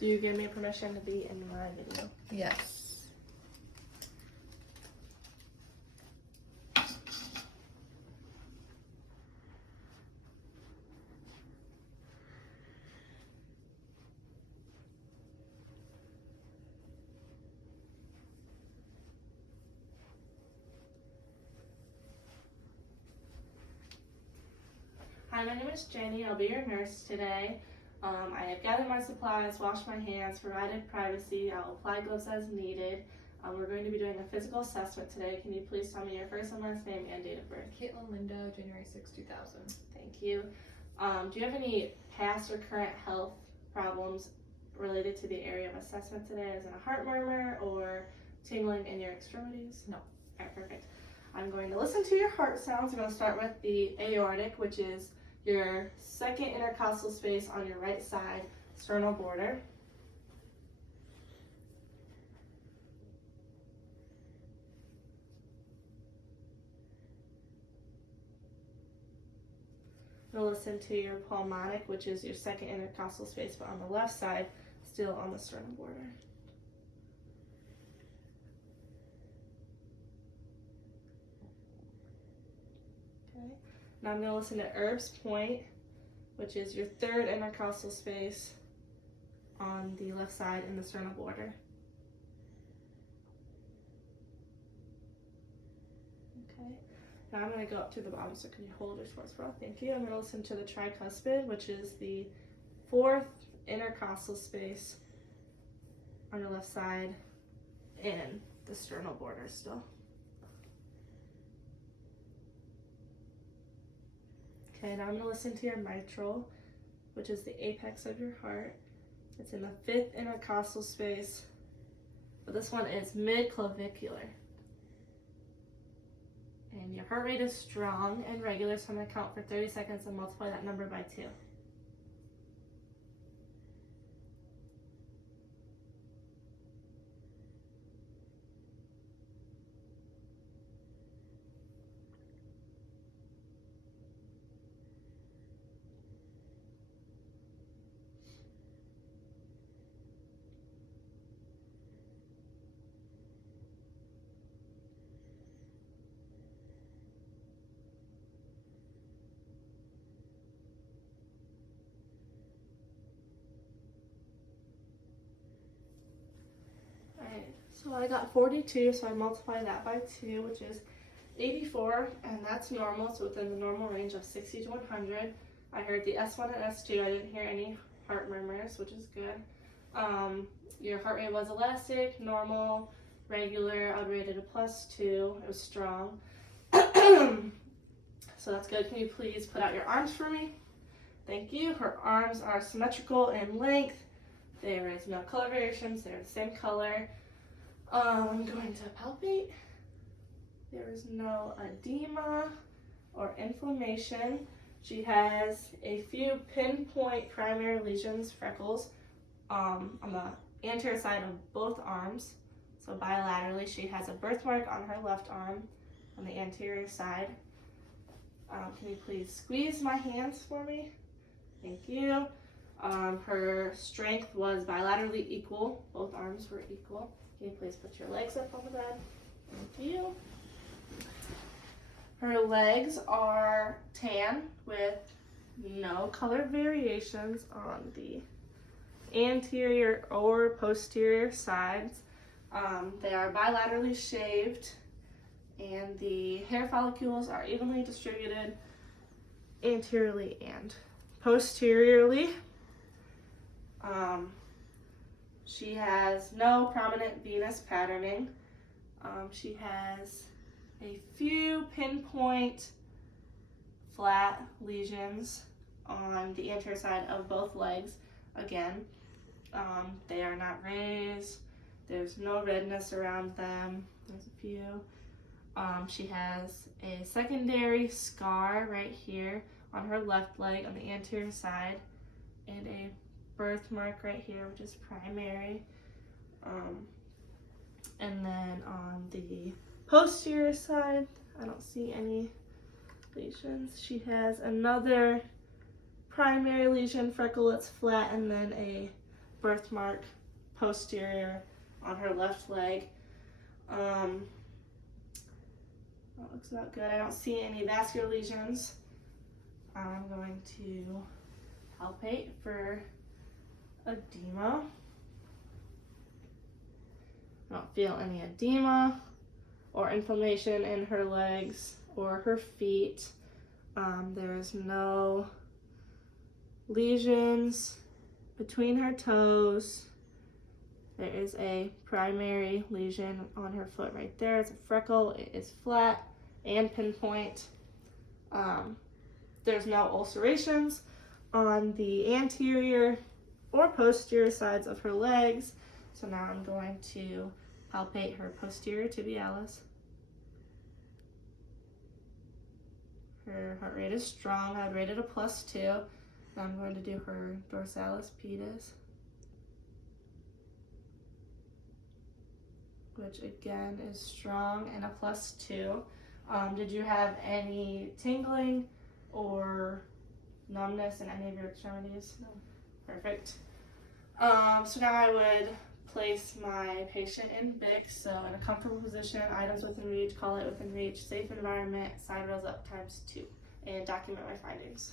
Do you give me permission to be in my video? Yes. Hi, my name is Jenny. I'll be your nurse today. I have gathered my supplies, washed my hands, provided privacy. I'll apply gloves as needed. We're going to be doing a physical assessment today. Can you please tell me your first and last name and date of birth? Caitlin Lindo, January 6, 2000. Thank you. Do you have any past or current health problems related to the area of assessment today, as in a heart murmur or tingling in your extremities? No. All right, perfect. I'm going to listen to your heart sounds. I'm going to start with the aortic, which is your second intercostal space on your right side, sternal border. We'll listen to your pulmonic, which is your second intercostal space, but on the left side, still on the sternal border. Okay. Now I'm going to listen to Erb's point, which is your third intercostal space on the left side in the sternal border. Okay. Now I'm going to go up to the bottom, so can you hold your sports bra? Thank you. I'm going to listen to the tricuspid, which is the fourth intercostal space on your left side in the sternal border still. Okay, now I'm going to listen to your mitral, which is the apex of your heart. It's in the fifth intercostal space, but this one is mid-clavicular. And your heart rate is strong and regular, so I'm going to count for 30 seconds and multiply that number by 2. Alright, so I got 42, so I multiply that by 2, which is 84, and that's normal, so within the normal range of 60 to 100. I heard the S1 and S2. I didn't hear any heart murmurs, which is good. Your heart rate was elastic, normal, regular. I would rate it a +2. It was strong. So that's good. Can you please put out your arms for me? Thank you. Her arms are symmetrical in length. There is no color variations. They're the same color. I'm going to palpate. There is no edema or inflammation. She has a few pinpoint primary lesions, freckles, on the anterior side of both arms. So bilaterally, she has a birthmark on her left arm on the anterior side. Can you please squeeze my hands for me? Thank you. Her strength was bilaterally equal. Both arms were equal. Can you please put your legs up on the bed? Thank you. Her legs are tan with no color variations on the anterior or posterior sides. They are bilaterally shaved, and the hair follicles are evenly distributed anteriorly and posteriorly. She has no prominent venous patterning. She has a few pinpoint flat lesions on the anterior side of both legs. Again, they are not raised. There's no redness around them. There's a few. She has a secondary scar right here on her left leg on the anterior side, and a birthmark right here, which is primary. And then on the posterior side, I don't see any lesions. She has another primary lesion freckle that's flat, and then a birthmark posterior on her left leg. That looks not good. I don't see any vascular lesions. I'm going to palpate for edema. I don't feel any edema or inflammation in her legs or her feet. There's no lesions between her toes. There is a primary lesion on her foot right there. It's a freckle. It is flat and pinpoint. There's no ulcerations on the anterior or posterior sides of her legs. So now I'm going to palpate her posterior tibialis. Her heart rate is strong. I'd rate it a +2. Now I'm going to do her dorsalis pedis, which again is strong and a +2. Did you have any tingling or numbness in any of your extremities? No. Perfect. So now I would place my patient in BIC, so in a comfortable position, items within reach, call it within reach, safe environment, side rails up ×2, and document my findings.